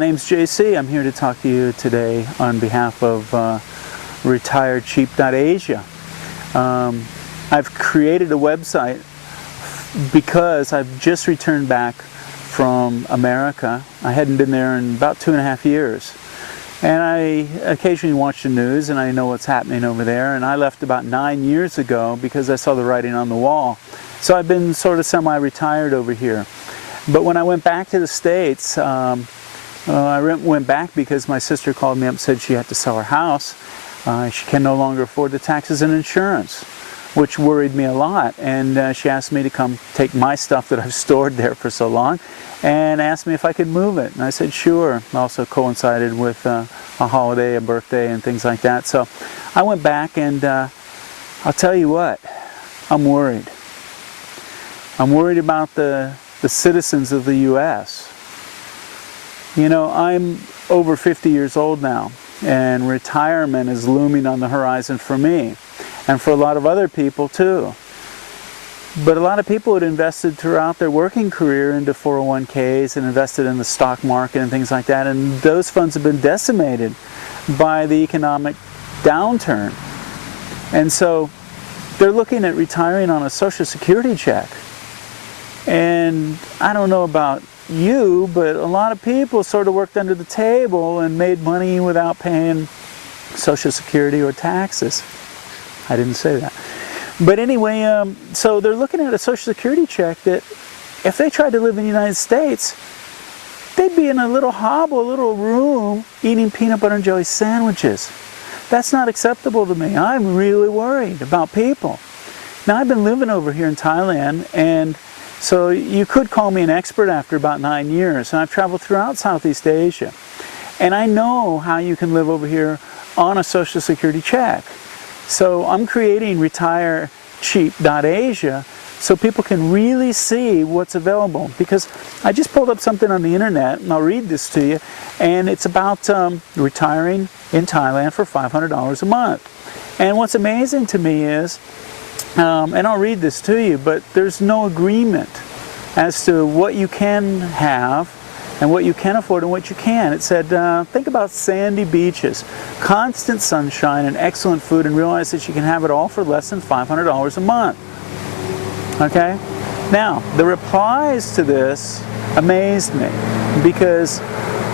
name's JC. I'm here to talk to you today on behalf of retirecheapjc. I've created a website because I've just returned back from America. I hadn't been there in about 2.5 years. And I occasionally watch the news and I know what's happening over there. And I left about 9 years ago because I saw the writing on the wall. So I've been sort of semi-retired over here. But when I went back to the States, I went back because my sister called me up and said she had to sell her house. She can no longer afford the taxes and insurance, which worried me a lot. And she asked me to come take my stuff that I've stored there for so long and asked me if I could move it. And I said, sure. It also coincided with a holiday, a birthday, and things like that. So I went back and I'll tell you what, I'm worried. I'm worried about the citizens of the U.S. You know, I'm over 50 years old now, and retirement is looming on the horizon for me, and for a lot of other people too. But a lot of people had invested throughout their working career into 401ks and invested in the stock market and things like that, and those funds have been decimated by the economic downturn. And so they're looking at retiring on a Social Security check. And I don't know about you, but a lot of people sort of worked under the table and made money without paying Social Security or taxes. I didn't say that. But anyway, so they're looking at a Social Security check that if they tried to live in the United States, they'd be in a little hovel, a little room, eating peanut butter and jelly sandwiches. That's not acceptable to me. I'm really worried about people. Now, I've been living over here in Thailand, and so you could call me an expert after about 9 years, and I've traveled throughout Southeast Asia. And I know how you can live over here on a Social Security check. So I'm creating retirecheap.asia so people can really see what's available. Because I just pulled up something on the internet, and I'll read this to you, and it's about retiring in Thailand for $500 a month. And what's amazing to me is, and I'll read this to you, but there's no agreement as to what you can have and what you can afford and what you can. It said, think about sandy beaches, constant sunshine, and excellent food, and realize that you can have it all for less than $500 a month. Okay? Now, the replies to this amazed me, because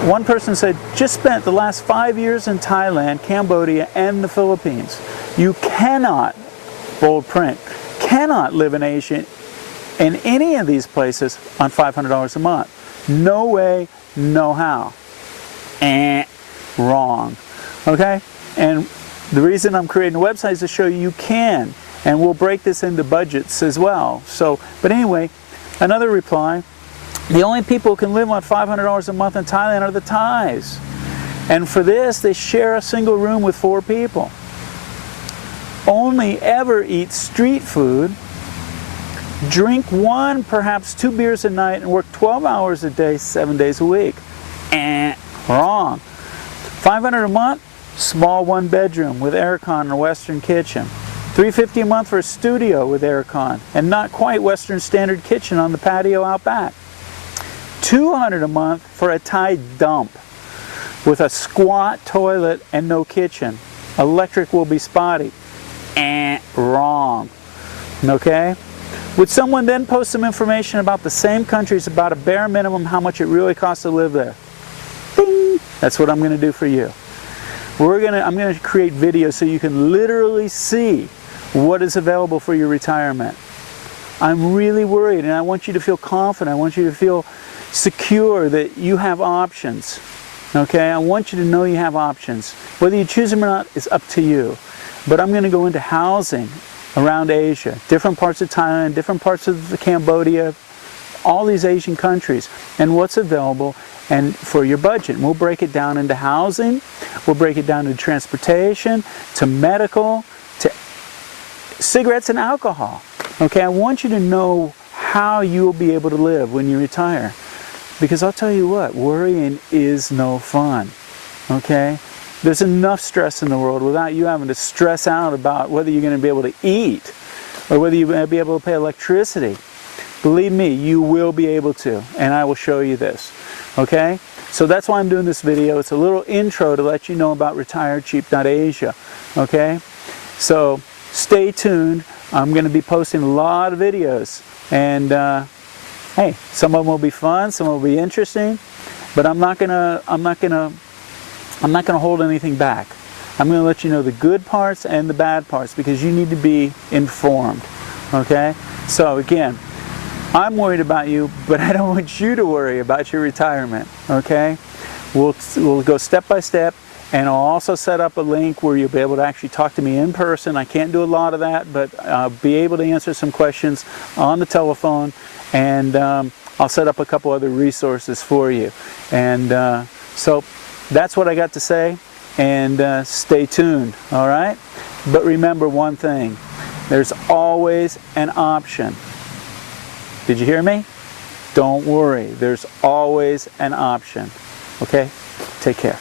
one person said, just spent the last 5 years in Thailand, Cambodia, and the Philippines. You cannot, bold print, cannot live in Asia in any of these places on $500 a month. No way, no how. Wrong. Okay? And the reason I'm creating a website is to show you can. And we'll break this into budgets as well. So, but anyway, another reply. The only people who can live on $500 a month in Thailand are the Thais. And for this, they share a single room with 4 people. Only ever eat street food, drink 1, perhaps 2 beers a night, and work 12 hours a day, 7 days a week. Wrong. $500 a month, small 1-bedroom with aircon and a Western kitchen. $350 a month for a studio with aircon and not quite Western standard kitchen on the patio out back. $200 a month for a Thai dump with a squat toilet and no kitchen. Electric will be spotty. Wrong. Okay? Would someone then post some information about the same countries, about a bare minimum, how much it really costs to live there? Bing! That's what I'm going to do for you. I'm going to create videos so you can literally see what is available for your retirement. I'm really worried, and I want you to feel confident. I want you to feel secure that you have options. Okay? I want you to know you have options. Whether you choose them or not is up to you. But I'm going to go into housing around Asia, different parts of Thailand, different parts of Cambodia, all these Asian countries, and what's available and for your budget. And we'll break it down into housing, we'll break it down to transportation, to medical, to cigarettes and alcohol. Okay, I want you to know how you'll be able to live when you retire. Because I'll tell you what, worrying is no fun. Okay? There's enough stress in the world without you having to stress out about whether you're going to be able to eat or whether you're going to be able to pay electricity. Believe me, you will be able to, and I will show you this. Okay? So that's why I'm doing this video. It's a little intro to let you know about retirecheap.asia. Okay? So stay tuned. I'm going to be posting a lot of videos, and hey, some of them will be fun, some will be interesting, but I'm not gonna hold anything back. I'm going to let you know the good parts and the bad parts, because you need to be informed. Okay? So again, I'm worried about you, but I don't want you to worry about your retirement. Okay? We'll go step by step. And I'll also set up a link where you'll be able to actually talk to me in person. I can't do a lot of that, but I'll be able to answer some questions on the telephone, and I'll set up a couple other resources for you. And so that's what I got to say, and stay tuned, all right? But remember one thing, there's always an option. Did you hear me? Don't worry, there's always an option. Okay? Take care.